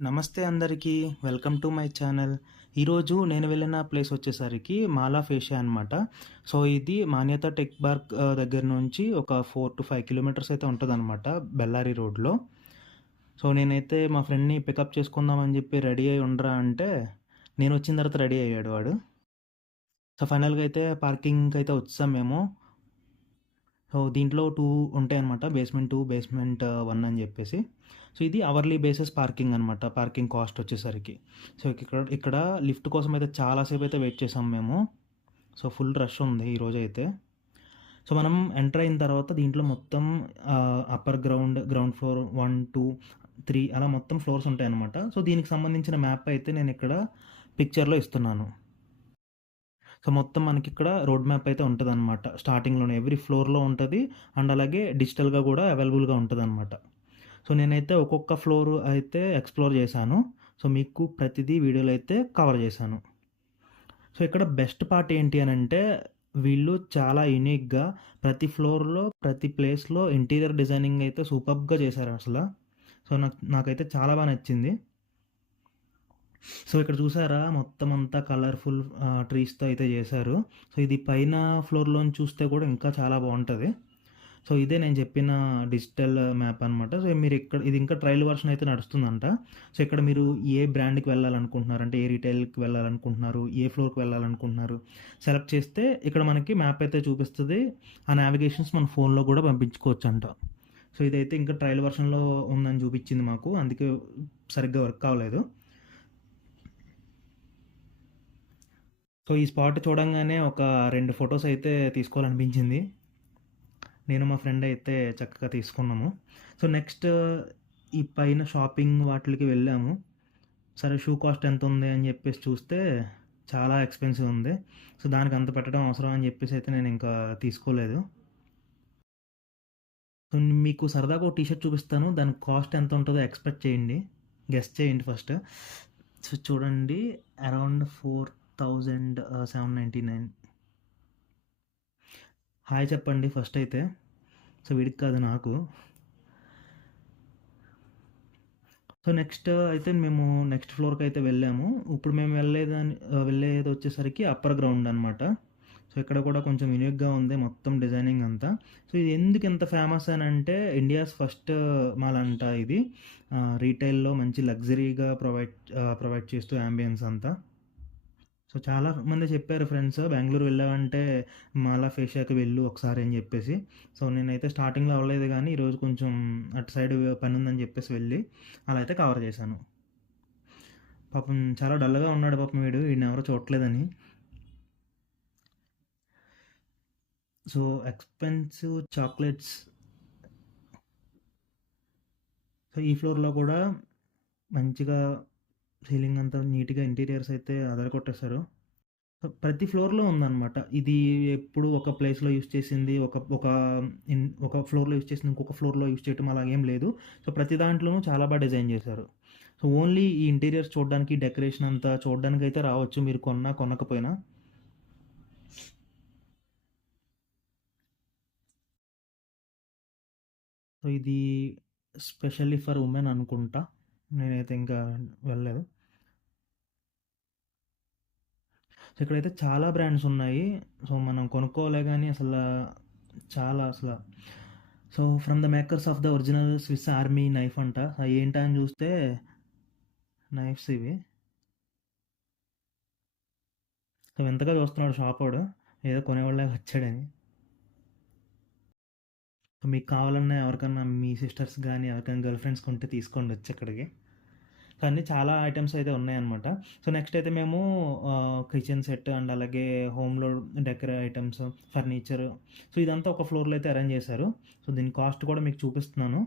నమస్తే అందరికీ. Welcome to my channel. ఈరోజు నేను వెళ్ళిన ప్లేస్ వచ్చేసరికి మాల్ ఆఫ్ ఏషియా అనమాట. సో, ఇది మాన్యత టెక్ పార్క్ దగ్గర నుంచి ఒక 4-5 కిలోమీటర్స్ అయితే ఉంటదనమాట బెల్లారి రోడ్‌లో. సో, నేనైతే మా ఫ్రెండ్‌ని పికప్ చేసుకుందామని చెప్పి రెడీ అయ్యి ఉండరా అంటే, నేనొచ్చిన తర్వాత రెడీ అయ్యాడు వాడు. సో, ఫైనల్‌గా అయితే పార్కింగ్‌కైతే వచ్చేసాం మేము. సో, దీంట్లో 2 ఉంటాయన్నమాట. బేస్‌మెంట్ 2, బేస్‌మెంట్ 1 అని జెప్పేసి. సో, ఇది అవర్లీ బేసిస్ పార్కింగ్ అనమాట. పార్కింగ్ కాస్ట్ వచ్చేసరికి. సో, ఇక్కడ లిఫ్ట్ కోసం అయితే చాలా సేపయితే వెయిట్ చేసాం మేము. సో, ఫుల్ రష్ ఉంది ఈరోజైతే. సో, మనం ఎంటర్ అయిన తర్వాత దీంట్లో మొత్తం అప్పర్ గ్రౌండ్ ఫ్లోర్ 1, 2, 3 అలా మొత్తం ఫ్లోర్స్ ఉంటాయన్నమాట. సో, దీనికి సంబంధించిన మ్యాప్ అయితే నేనిక్కడ పిక్చర్‌లో ఇస్తున్నాను. సో, మొత్తం మనకిక్కడ రోడ్ మ్యాప్ అయితే ఉంటదనమాట. స్టార్టింగ్‌లోనే ఎవ్రీ ఫ్లోర్‌లో ఉంటది. అండ్ అలాగే డిజిటల్‌గా గూడా అవైలబుల్‌గా ఉంటదనమాట. సో, నేనైతే ఒక్కొక్క ఫ్లోర్ అయితే ఎక్స్‌ప్లోర్ చేశాను. సో, మీకు ప్రతిదీ వీడియోలో అయితే కవర్ చేశాను. సో, ఇక్కడ బెస్ట్ పార్ట్ ఏంటి అనంటే, వీళ్ళు చాలా యూనిక్‌గా ప్రతి ఫ్లోర్‌లో, ప్రతి ప్లేస్‌లో ఇంటీరియర్ డిజైనింగ్ అయితే సూపర్బ్‌గా చేశారసల. సో, నాకైతే చాలా నచ్చింది. సో, ఇక్కడ చూసారా మొత్తం అంతా కలర్‌ఫుల్ ట్రీస్‌తో అయితే చేశారు. సో, ఇది పైన ఫ్లోర్‌లోంచి చూస్తే కూడా ఇంకా చాలా బావుంటది. సో, ఇదే నేను చెప్పిన డిజిటల్ మ్యాప్ అనమాట. సో, ఇది ఇంకా ట్రయల్ వర్షన్ అయితే నడుస్తుందంట. సో, ఇక్కడ మీరు ఏ బ్రాండ్‌కి వెళ్ళాలనుకుంటున్నారు, అంటే ఏ రిటైల్‌కి వెళ్ళాలనుకుంటున్నారు, ఏ ఫ్లోర్‌కి వెళ్ళాలనుకుంటున్నారు, సెలెక్ట్ చేస్తే ఇక్కడ మనకి మ్యాప్ అయితే చూపిస్తది. ఆ నావిగేషన్స్ మన ఫోన్‌లో కూడా పంపించుకోవచ్చంట. సో, ఇదైతే ఇంకా ట్రయల్ వర్షన్‌లో ఉందని చూపించింది మాకు. అందుకే సరిగ్గా వర్క్ అవ్వలేదు. సో, ఈ స్పాట్ చూడంగానే ఒక 2 ఫోటోస్ అయితే తీసుకోవాలనిపించింది. నేను మా ఫ్రెండ్ అయితే చక్కగా తీసుకున్నాము. సో, నెక్స్ట్ ఈ పైన షాపింగ్ వాటిలకి వెళ్ళాము. సరే షూ కాస్ట్ ఎంతుంది అని చెప్పేసి చూస్తే చాలా ఎక్స్‌పెన్సివ్ ఉంది. సో, దానికి అంత పెట్టడం అవసరమా అని చెప్పేసి అయితే నేను ఇంకా తీసుకోలేదు. సో, మీకు సరదాగా ఒక టీ షర్ట్ చూపిస్తాను. దాని కాస్ట్ ఎంత ఉంటదో ఎక్స్‌పెక్ట్ చేయండి. గెస్ చేయండి ఫస్ట్. సో, చూడండి అరౌండ్ 4799. హాయ్ చెప్పండి ఫస్ట్ అయితే. సో, వీడికి కాదు నాకు. సో, నెక్స్ట్ అయితే మేము నెక్స్ట్ ఫ్లోర్‌కైతే వెళ్ళాము. ఇప్పుడు మేము వెళ్ళేదొచ్చేసరికి అప్పర్ గ్రౌండ్ అనమాట. సో, ఇక్కడ కూడా కొంచెం యూనిక్‌గా ఉంది మొత్తం డిజైనింగ్ అంతా. సో, ఇది ఎందుకు ఇంత ఫేమస్ అనంటే ఇండియాస్ ఫస్ట్ మాల్ అంట ఇది. రీటైల్‌లో మంచి లగ్జరీగా ప్రొవైడ్ చేస్తూ యాంబియన్స్ అంతా. సో, చాలా మంది చెప్పారు ఫ్రెండ్స్ బెంగుళూరు వెళ్ళావంటే మాల్ ఆఫ్ ఏషియాకి వెళ్ళు ఒకసారి అని చెప్పేసి. సో, నేనైతే స్టార్టింగ్‌లో అవ్వలేదు గానీ, ఈరోజు కొంచెం అటు సైడ్ పనుందని చెప్పేసి వెళ్ళి అలా అయితే కవర్ చేశాను. పాపం చాలా డల్‌గా ఉన్నాడు పాపం వీడు. ఈడినెవరు చూడట్లేదని. So, expensive chocolates. సో, ఈ ఫ్లోర్‌లో కూడా మంచిగా సీలింగ్ అంతా నీట్‌గా ఇంటీరియర్స్ అయితే అదరగొట్టేశారు. ప్రతి ఫ్లోర్‌లో ఉందనమాట. ఇది ఎప్పుడు ఒక ప్లేస్‌లో యూజ్ చేసింది, ఒక ఫ్లోర్‌లో యూజ్ చేసింది ఇంకొక ఫ్లోర్‌లో యూజ్ చేయటం అలాగేం లేదు. సో, ప్రతి దాంట్లోనూ చాలా డిజైన్ చేశారు. సో, ఓన్లీ ఈ ఇంటీరియర్స్ చూడడానికి, డెకరేషన్ అంతా చూడడానికైతే రావచ్చు మీరు కొనకపోయినా. సో, ఇది స్పెషల్లీ ఫర్ వుమెన్ అనుకుంటా. నేనైతే ఇంకా వెళ్ళలేదు. సో, ఇక్కడైతే చాలా బ్రాండ్స్ ఉన్నాయి. సో, మనం కొనుక్కోవాలే గానీ చాలా అసల. So, from the makers of the original Swiss army knife అంట. ఏంటా అని చూస్తే నైఫ్స్ ఇవి. సో, వింతగా చూస్తున్నాడు షాపోడు. ఏదో కొనేవాడిలాగా వచ్చాడని. సో, మీకు కావాలన్నా ఎవరికన్నా మీ సిస్టర్స్ గానీ, ఎవరికైనా గర్ల్ ఫ్రెండ్స్ కొంటే తీసుకోండి వచ్చి ఇక్కడికి. సో, అన్నీ చాలా ఐటెమ్స్ అయితే ఉన్నాయన్నమాట. సో, నెక్స్ట్ అయితే మేము కిచెన్ సెట్ అండ్ అలాగే హోమ్‌లో ఐటెమ్స్, ఫర్నిచర్. సో, ఇదంతా ఒక ఫ్లోర్‌లో అయితే అరేంజ్ చేశారు. సో, దీని కాస్ట్ కూడా మీకు చూపిస్తున్నాను.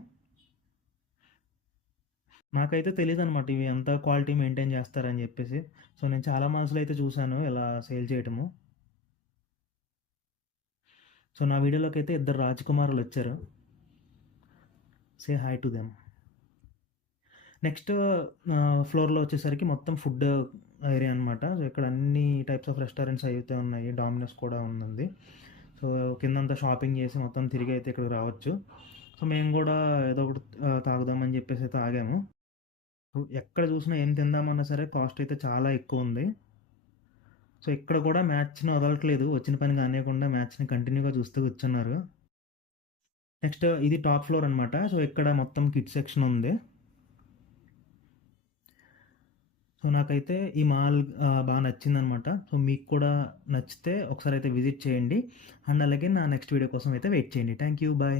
నాకైతే తెలీదనమాట ఇవి ఎంత క్వాలిటీ మెయింటైన్ చేస్తారని జెప్పేసి. సో, నేను చాలా మాల్స్‌లో అయితే చూసాను ఇలా సేల్ చేయటము. సో, నా వీడియోలోకైతే ఇద్దరు రాజకుమారులొచ్చారు. Say hi to them. Next ఫ్లోర్‌లో వచ్చేసరికి మొత్తం ఫుడ్ ఏరియా అనమాట. సో, ఇక్కడ అన్ని టైప్స్ ఆఫ్ రెస్టారెంట్స్ అయితే ఉన్నాయి. డామినోస్ కూడా ఉందండి. సో, కిందంతా షాపింగ్ చేసి మొత్తం తిరిగి అయితే ఇక్కడికి రావచ్చు. సో, మేము గూడా ఏదో ఒకటి తాగుదామని జెప్పేసి అయితే ఆగాము. సో, ఎక్కడ చూసినా ఏం తిందామన్నా సరే కాస్ట్ అయితే చాలా ఎక్కువుంది. సో, ఇక్కడ కూడా మ్యాచ్‌ని వదలట్లేదు. వచ్చిన పని కానీయకుండా మ్యాచ్‌ని కంటిన్యూగా చూస్తూ కూర్చున్నారు. నెక్స్ట్ ఇది టాప్ ఫ్లోర్ అనమాట. సో, ఇక్కడ మొత్తం కిడ్స్ సెక్షన్ ఉంది. సో, నాకైతే ఈ మాల్ బా నచ్చిందనమాట. సో, మీకు కూడా నచ్చితే ఒకసారైతే విజిట్ చేయండి. అండ్ అలాగే నా నెక్స్ట్ వీడియో కోసం అయితే వెయిట్ చేయండి. Thank you. బాయ్.